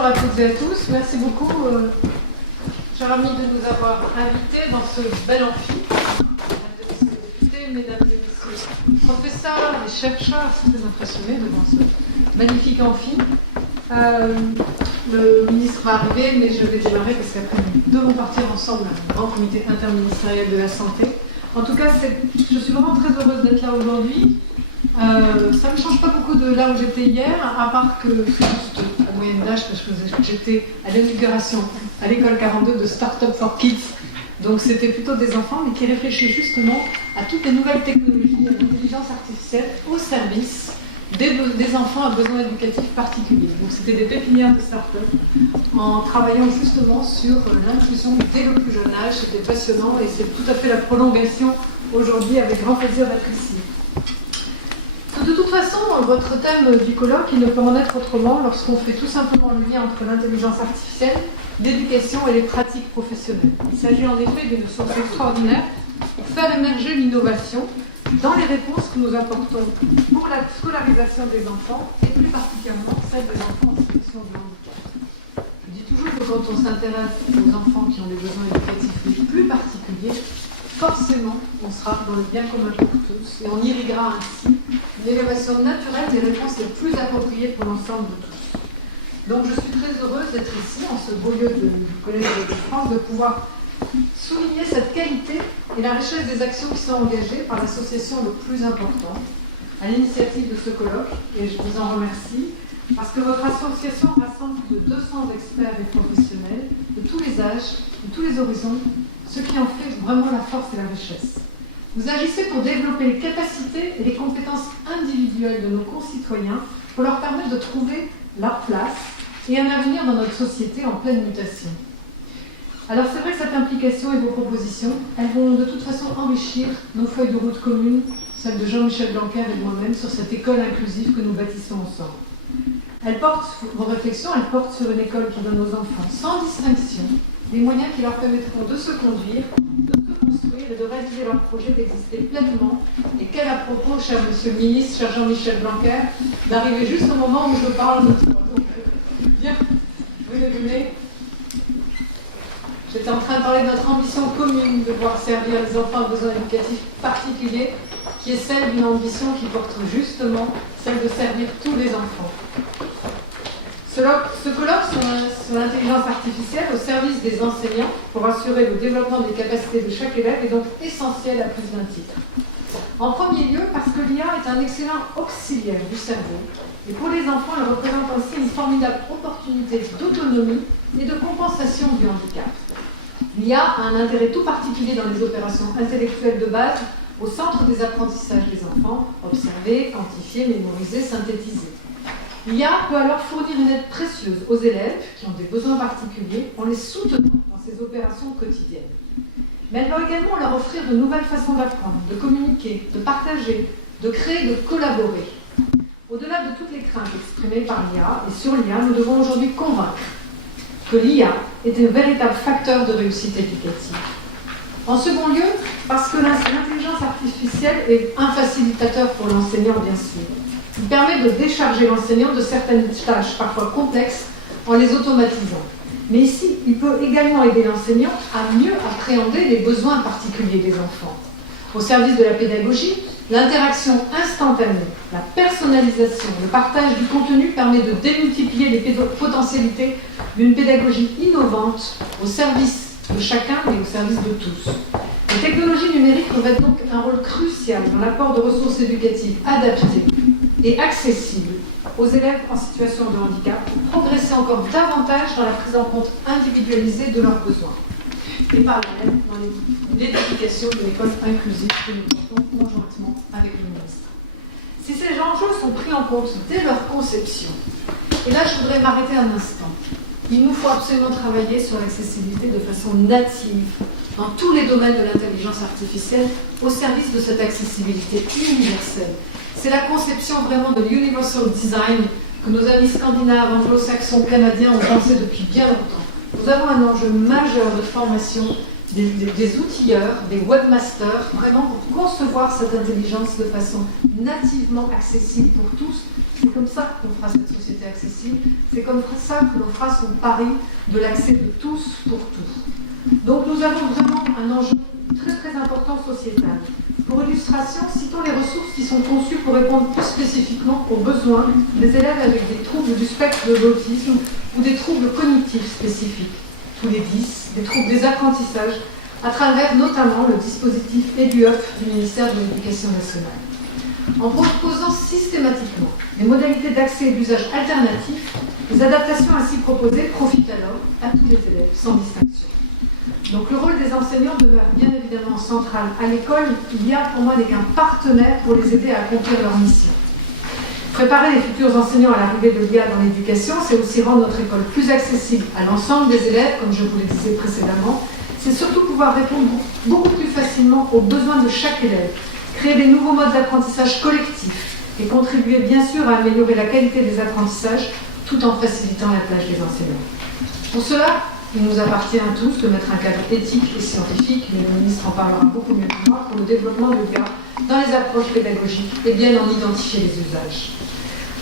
bonjour à toutes et à tous. Merci beaucoup, cher ami, de nous avoir invités dans ce bel amphi. Mesdames et messieurs les députés, mesdames et messieurs les professeurs, les chercheurs, je suis très impressionnée devant ce magnifique amphi. Le ministre va arriver, mais je vais démarrer parce qu'après nous devons partir ensemble à un grand comité interministériel de la santé. En tout cas, je suis vraiment très heureuse d'être là aujourd'hui. Ça ne change pas beaucoup de là où j'étais hier, à part que c'est juste la moyenne d'âge, parce que j'étais à l'inauguration à l'école 42 de Startup for Kids. Donc c'était plutôt des enfants, mais qui réfléchissent justement à toutes les nouvelles technologies de l'intelligence artificielle au service des enfants à besoins éducatifs particuliers. Donc c'était des pépinières de start-up en travaillant justement sur l'inclusion dès le plus jeune âge. C'était passionnant et c'est tout à fait la prolongation aujourd'hui, avec grand plaisir d'être ici. De toute façon, votre thème du colloque, il ne peut en être autrement lorsqu'on fait tout simplement le lien entre l'intelligence artificielle, l'éducation et les pratiques professionnelles. Il s'agit en effet d'une source extraordinaire pour faire émerger l'innovation dans les réponses que nous apportons pour la scolarisation des enfants et plus particulièrement celle des enfants en situation de handicap. Je dis toujours que quand on s'intéresse aux enfants qui ont des besoins éducatifs les plus particuliers, forcément, on sera dans le bien commun pour tous et on irriguera ainsi une élévation naturelle des réponses les plus appropriées pour l'ensemble de tous. Donc je suis très heureuse d'être ici, en ce beau lieu du Collège de France, de pouvoir souligner cette qualité et la richesse des actions qui sont engagées par l'association le plus important à l'initiative de ce colloque, et je vous en remercie, parce que votre association rassemble plus de 200 experts et professionnels de tous les âges, de tous les horizons, ce qui en fait vraiment la force et la richesse. Vous agissez pour développer les capacités et les compétences individuelles de nos concitoyens pour leur permettre de trouver leur place et un avenir dans notre société en pleine mutation. Alors c'est vrai que cette implication et vos propositions, elles vont de toute façon enrichir nos feuilles de route communes, celles de Jean-Michel Blanquer et de moi-même, sur cette école inclusive que nous bâtissons ensemble. Vos réflexions, elles portent sur une école qui donne aux enfants, sans distinction, les moyens qui leur permettront de se conduire, de se construire et de réaliser leur projet d'exister pleinement. Et quel à propos, cher Monsieur le Ministre, cher Jean-Michel Blanquer, d'arriver juste au moment où je parle de toi. Donc, bien, vous devez. J'étais en train de parler de notre ambition commune de pouvoir servir les enfants à besoins éducatifs particuliers, qui est celle d'une ambition qui porte justement celle de servir tous les enfants. Ce colloque sur l'intelligence artificielle au service des enseignants pour assurer le développement des capacités de chaque élève est donc essentiel à plus d'un titre. En premier lieu, parce que l'IA est un excellent auxiliaire du cerveau et pour les enfants, elle représente aussi une formidable opportunité d'autonomie et de compensation du handicap. L'IA a un intérêt tout particulier dans les opérations intellectuelles de base au centre des apprentissages des enfants, observer, quantifier, mémoriser, synthétiser. L'IA peut alors fournir une aide précieuse aux élèves qui ont des besoins particuliers en les soutenant dans ces opérations quotidiennes. Mais elle va également leur offrir de nouvelles façons d'apprendre, de communiquer, de partager, de créer, de collaborer. Au-delà de toutes les craintes exprimées par l'IA et sur l'IA, nous devons aujourd'hui convaincre que l'IA est un véritable facteur de réussite éducative. En second lieu, parce que l'intelligence artificielle est un facilitateur pour l'enseignant, bien sûr. Il permet de décharger l'enseignant de certaines tâches parfois complexes en les automatisant. Mais ici, il peut également aider l'enseignant à mieux appréhender les besoins particuliers des enfants. Au service de la pédagogie, l'interaction instantanée, la personnalisation, le partage du contenu permet de démultiplier les potentialités d'une pédagogie innovante au service de chacun et au service de tous. Les technologies numériques revêtent donc un rôle crucial dans l'apport de ressources éducatives adaptées et accessibles aux élèves en situation de handicap pour progresser encore davantage dans la prise en compte individualisée de leurs besoins. Et par là même dans l'éducation de l'école inclusive que nous portons conjointement avec le ministre. Si ces enjeux sont pris en compte dès leur conception, et là je voudrais m'arrêter un instant, il nous faut absolument travailler sur l'accessibilité de façon native dans tous les domaines de l'intelligence artificielle au service de cette accessibilité universelle. C'est la conception vraiment de l'universal design que nos amis scandinaves, anglo-saxons, canadiens ont pensé depuis bien longtemps. Nous avons un enjeu majeur de formation des outilleurs, des webmasters, vraiment pour concevoir cette intelligence de façon nativement accessible pour tous. C'est comme ça qu'on fera cette société accessible, c'est comme ça que l'on fera son pari de l'accès de tous pour tous. Donc nous avons vraiment un enjeu très très important sociétal. Pour illustration, citons les ressources qui sont conçues pour répondre plus spécifiquement aux besoins des élèves avec des troubles du spectre de l'autisme ou des troubles cognitifs spécifiques, tous les 10, des troubles des apprentissages, à travers notamment le dispositif EduUp du ministère de l'Éducation nationale. En proposant systématiquement des modalités d'accès et d'usage alternatifs, les adaptations ainsi proposées profitent alors à tous les élèves, sans distinction. Donc le rôle des enseignants demeure bien évidemment central. À l'école, il y a pour moi qu'un partenaire pour les aider à accomplir leur mission. Préparer les futurs enseignants à l'arrivée de l'IA dans l'éducation, c'est aussi rendre notre école plus accessible à l'ensemble des élèves, comme je vous le disais précédemment. C'est surtout pouvoir répondre beaucoup plus facilement aux besoins de chaque élève, créer des nouveaux modes d'apprentissage collectifs et contribuer bien sûr à améliorer la qualité des apprentissages tout en facilitant la tâche des enseignants. Pour cela, il nous appartient à tous de mettre un cadre éthique et scientifique, mais le ministre en parlera beaucoup mieux que moi, pour le développement de l'IA dans les approches pédagogiques et bien en identifier les usages.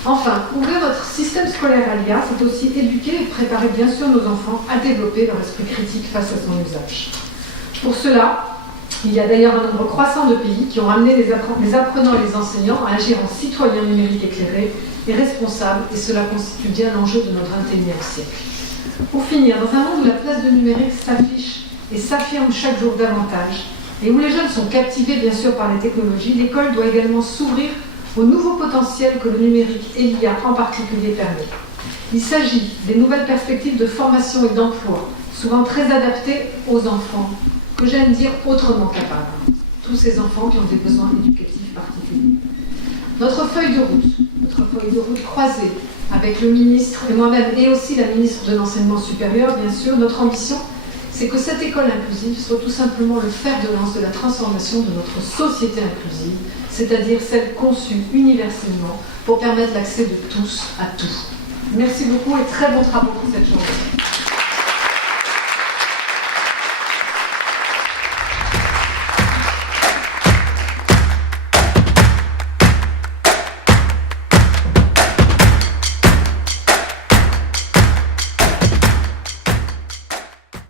Enfin, ouvrir notre système scolaire à l'IA, c'est aussi éduquer et préparer bien sûr nos enfants à développer leur esprit critique face à son usage. Pour cela, il y a d'ailleurs un nombre croissant de pays qui ont amené les apprenants et les enseignants à agir en citoyens numériques éclairés et responsables, et cela constitue bien l'enjeu de notre 21e siècle. Pour finir, dans un monde où la place du numérique s'affiche et s'affirme chaque jour davantage, et où les jeunes sont captivés bien sûr par les technologies, l'école doit également s'ouvrir au nouveau potentiel que le numérique et l'IA en particulier permet. Il s'agit des nouvelles perspectives de formation et d'emploi, souvent très adaptées aux enfants, que j'aime dire autrement capables. Tous ces enfants qui ont des besoins éducatifs particuliers. Notre feuille de route croisée avec le ministre et moi-même et aussi la ministre de l'Enseignement supérieur, bien sûr, notre ambition, c'est que cette école inclusive soit tout simplement le fer de lance de la transformation de notre société inclusive, c'est-à-dire celle conçue universellement pour permettre l'accès de tous à tout. Merci beaucoup et très bons travaux pour cette journée.